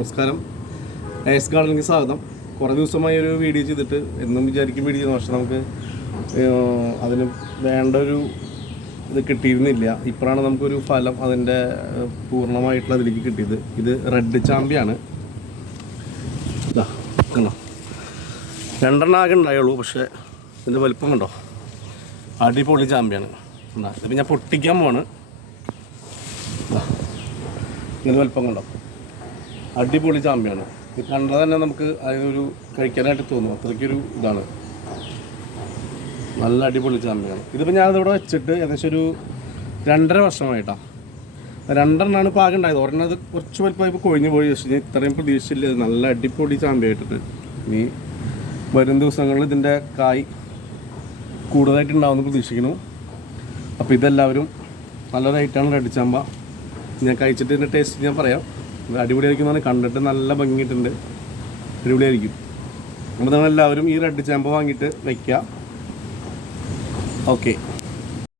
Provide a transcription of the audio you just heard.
നമസ്കാരം, എസ് ഗാർഡനിലേക്ക് സ്വാഗതം. കുറേ ദിവസമായി ഒരു വീഡിയോ ചെയ്തിട്ട് എന്നും വിചാരിക്കും വീഡിയോ ചെയ്യുന്നു, പക്ഷെ നമുക്ക് അതിന് വേണ്ട ഒരു ഇത് കിട്ടിയിരുന്നില്ല. ഇപ്പോഴാണ് നമുക്കൊരു ഫലം അതിൻ്റെ പൂർണ്ണമായിട്ടുള്ള അതിലേക്ക് കിട്ടിയത്. ഇത് റെഡ് ചാമ്പിയാണ്. ഇതാ കണ്ടോ, രണ്ടെണ്ണം ആകെ ഉണ്ടായുള്ളൂ, പക്ഷേ ഇതിൻ്റെ വലിപ്പം കണ്ടോ, അടിപൊളി ചാമ്പിയാണ്. ഇതിപ്പോൾ ഞാൻ പൊട്ടിക്കാൻ പോവാണ്. ഇങ്ങനെ വലിപ്പം കണ്ടോ, അടിപൊളി ചാമ്പിയാണ്. ഇത് കണ്ടാൽ തന്നെ നമുക്ക് അതിനൊരു കഴിക്കാനായിട്ട് തോന്നും, അത്രയ്ക്കൊരു ഇതാണ്. നല്ല അടിപൊളി ചാമ്പിയാണ്. ഇതിപ്പോൾ ഞാനിതിവിടെ വെച്ചിട്ട് ഏകദേശം ഒരു 2.5 വർഷമായിട്ടാണ്. 2 ഇപ്പോൾ ആകെ ഉണ്ടായത്. ഒരെണ്ണം അത് കുറച്ച് വലിപ്പമായി ഇപ്പോൾ കൊഴിഞ്ഞു പോയി. പക്ഷേ ഞാൻ ഇത്രയും പ്രതീക്ഷിച്ചില്ല. നല്ല അടിപൊളി ചാമ്പിയായിട്ടിട്ട് ഇനി വരും ദിവസങ്ങളിൽ ഇതിൻ്റെ കായ് കൂടുതലായിട്ടുണ്ടാവുമെന്ന് പ്രതീക്ഷിക്കുന്നു. അപ്പോൾ ഇതെല്ലാവരും നല്ലതായിട്ടാണ് റെഡ് ചാമ്പ. ഞാൻ കഴിച്ചിട്ട് ഇതിൻ്റെ ടേസ്റ്റ് ഞാൻ പറയാം. അടിപൊളിയായിരിക്കും. കണ്ടിട്ട് നല്ല ഭംഗിയിട്ടുണ്ട്, അടിപൊളിയായിരിക്കും. അപ്പോൾ നിങ്ങളെല്ലാവരും ഈ റെഡ് ചാമ്പ വാങ്ങിയിട്ട് വയ്ക്കുക. ഓക്കെ.